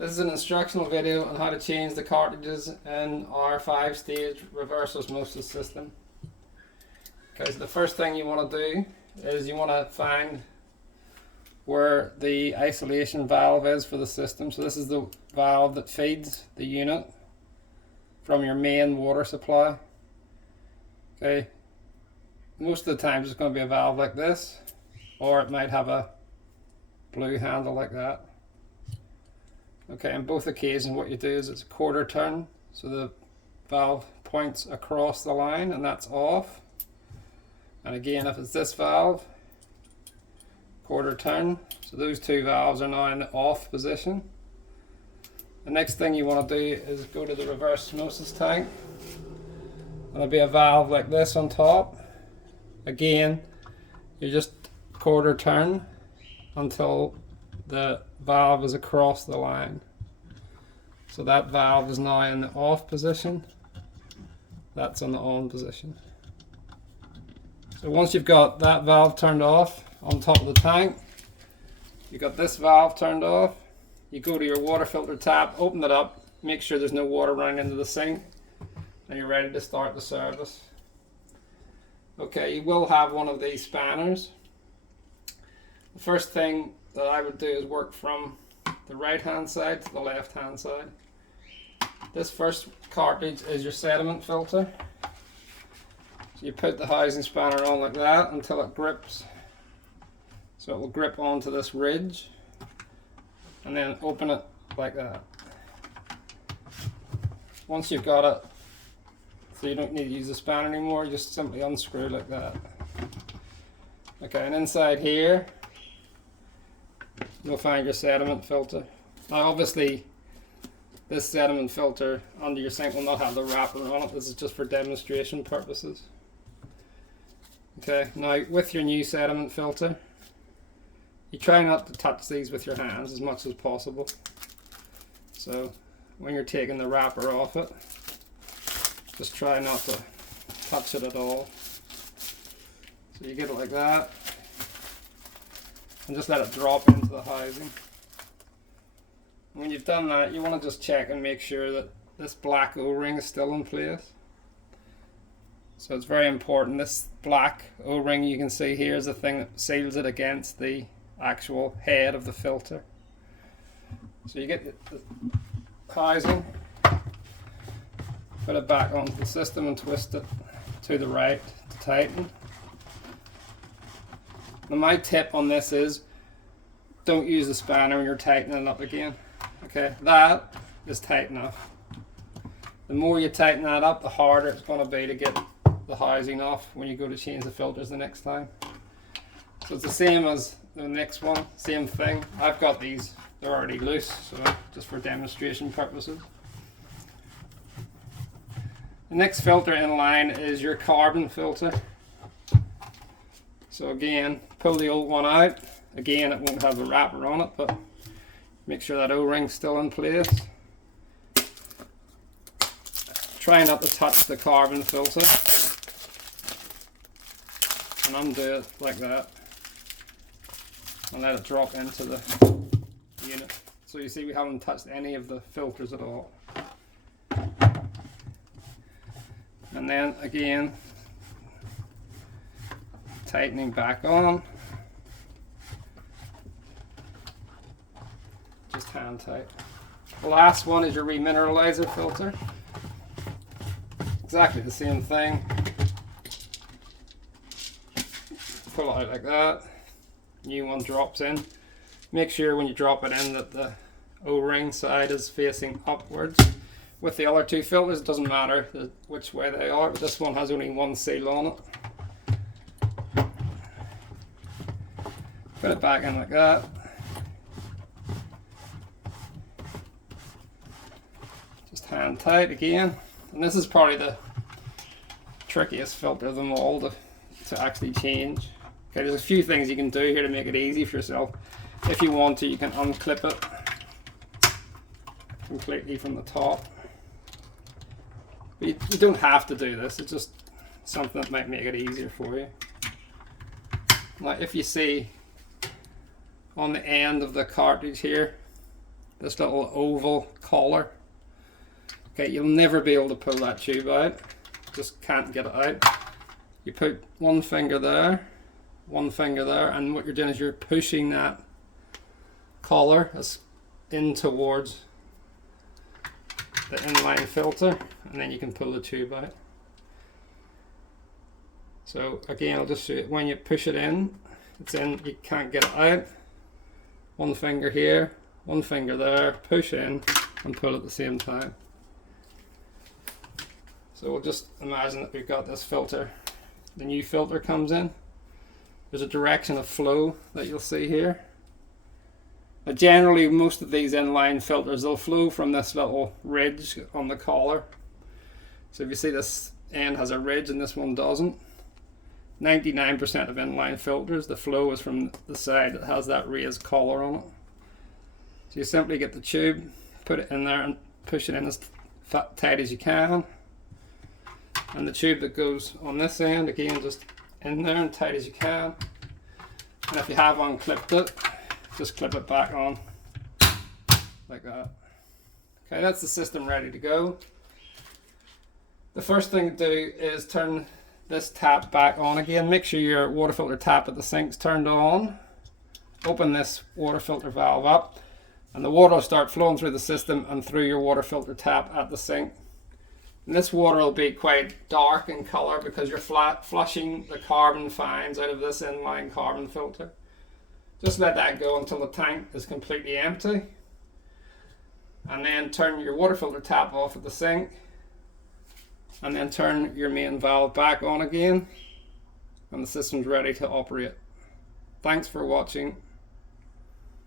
This is an instructional video on how to change the cartridges in our 5-stage reverse osmosis system. Okay, so the first thing you want to do is you want to find where the isolation valve is for the system. So this is the valve that feeds the unit from your main water supply. Okay, most of the time it's going to be a valve like this, or it might have a blue handle like that. Okay, in both occasions what you do is it's a quarter turn, so the valve points across the line and that's off. And again, if it's this valve, quarter turn, so those two valves are now in the off position. The next thing you want to do is go to the reverse osmosis tank, and there'll be a valve like this on top. Again, you just quarter turn until the valve is across the line. So that valve is now in the off position, that's in the on position. So once you've got that valve turned off on top of the tank, you've got this valve turned off, you go to your water filter tap, open it up, make sure there's no water running into the sink, and you're ready to start the service. Okay, you will have one of these spanners. The first thing that I would do is work from the right hand side to the left hand side. This first cartridge is your sediment filter. So you put the housing spanner on like that until it grips. So it will grip onto this ridge, and then open it like that. Once you've got it, so you don't need to use the spanner anymore, you just simply unscrew like that. Okay, and inside here you'll find your sediment filter. Now obviously this sediment filter under your sink will not have the wrapper on it, this is just for demonstration purposes. Okay, now with your new sediment filter, you try not to touch these with your hands as much as possible. So when you're taking the wrapper off it, just try not to touch it at all. So you get it like that, and just let it drop into the housing. When you've done that, you want to just check and make sure that this black O-ring is still in place. So it's very important. This black O-ring you can see here is the thing that seals it against the actual head of the filter. So you get the housing, put it back onto the system and twist it to the right to tighten. Now my tip on this is don't use the spanner when you're tightening it up again. Okay, that is tight enough. The more you tighten that up, the harder it's going to be to get the housing off when you go to change the filters the next time. So it's the same as the next one, same thing. I've got these, they're already loose, so just for demonstration purposes. The next filter in line is your carbon filter. So again, pull the old one out. Again, it won't have the wrapper on it, but make sure that O-ring's still in place. Try not to touch the carbon filter, and undo it like that, and let it drop into the unit. So you see we haven't touched any of the filters at all. And then again, tightening back on, just hand tight. The last one is your remineralizer filter. Exactly the same thing. Pull it out like that, new one drops in. Make sure when you drop it in that the O-ring side is facing upwards. With the other two filters, it doesn't matter which way they are, but this one has only one seal on it. Put it back in like that. Just hand tight again. And this is probably the trickiest filter of them all to actually change. Okay, there's a few things you can do here to make it easy for yourself. If you want to, you can unclip it completely from the top. But you don't have to do this, it's just something that might make it easier for you. Now if you see on the end of the cartridge here, this little oval collar. Okay, you'll never be able to pull that tube out. Just can't get it out. You put one finger there, and what you're doing is you're pushing that collar in towards the inline filter, and then you can pull the tube out. So again, I'll just show you, when you push it in, it's in, you can't get it out. One finger here, one finger there, push in and pull at the same time. So we'll just imagine that we've got this filter. The new filter comes in. There's a direction of flow that you'll see here. Now generally, most of these inline filters, they'll flow from this little ridge on the collar. So if you see this end has a ridge and this one doesn't. 99% of inline filters, the flow is from the side that has that raised collar on it. So you simply get the tube, put it in there and push it in as tight as you can. And the tube that goes on this end, again, just in there and tight as you can. And if you have unclipped it, just clip it back on like that. Okay, that's the system ready to go. The first thing to do is turn this tap back on again. Make sure your water filter tap at the sink's turned on. Open this water filter valve up and the water will start flowing through the system and through your water filter tap at the sink. And this water will be quite dark in color because you're flushing the carbon fines out of this inline carbon filter. Just let that go until the tank is completely empty. And then turn your water filter tap off at the sink. And then turn your main valve back on again. And the system's ready to operate. Thanks for watching.